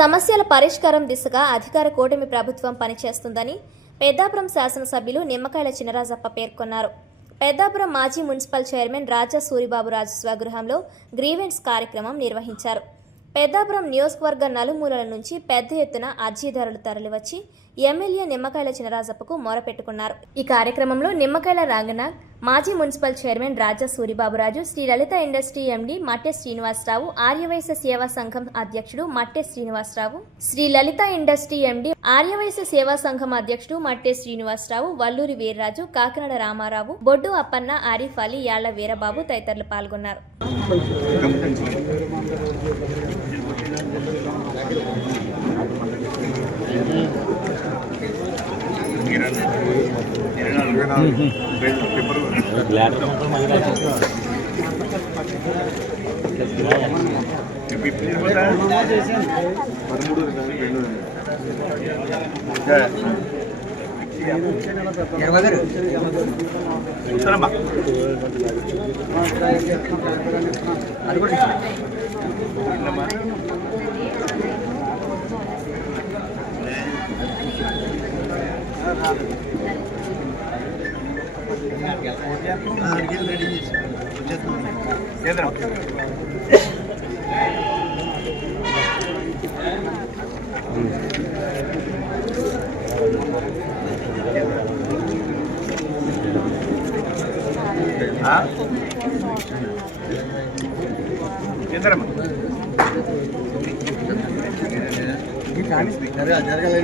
సమస్యల పరిష్కారం దిశగా అధికార కూటమి ప్రభుత్వం పనిచేస్తుందని పెద్దాపురం శాసనసభ్యులు నిమ్మకాయల చినరాజప్ప పేర్కొన్నారు. పెద్దాపురం మాజీ మున్సిపల్ చైర్మన్ రాజా సూరిబాబు రాజు స్వగృహంలో గ్రీవెన్స్ కార్యక్రమం నిర్వహించారు. పెద్దాపురం నియోజకవర్గ నలుమూలల నుంచి పెద్ద ఎత్తున అర్జీదారులు తరలివచ్చి ఎమ్మెల్యే నిమ్మకాయల చినరాజప్పకు మొరపెట్టుకున్నారు. ఈ కార్యక్రమంలో నిమ్మకాయల రంగనాథ్, మాజీ మున్సిపల్ చైర్మన్ రాజా సూరిబాబురాజు, శ్రీ లలిత ఇండస్ట్రీ ఎండీ మట్టె శ్రీనివాసరావు, ఆర్యవైశ్య సేవా సంఘం అధ్యక్షుడు మట్టె శ్రీనివాసరావు, శ్రీ లలిత ఇండస్ట్రీ ఎండీ ఆర్యవైశ్య సేవా సంఘం అధ్యక్షుడు మట్టె శ్రీనివాసరావు, వల్లూరి వీర్రాజు, కాకినాడ రామారావు, బొడ్డు అప్పన్న, ఆరిఫ్ అలీ, యాళ్ల వీరబాబు తదితరులు పాల్గొన్నారు. జరగాలి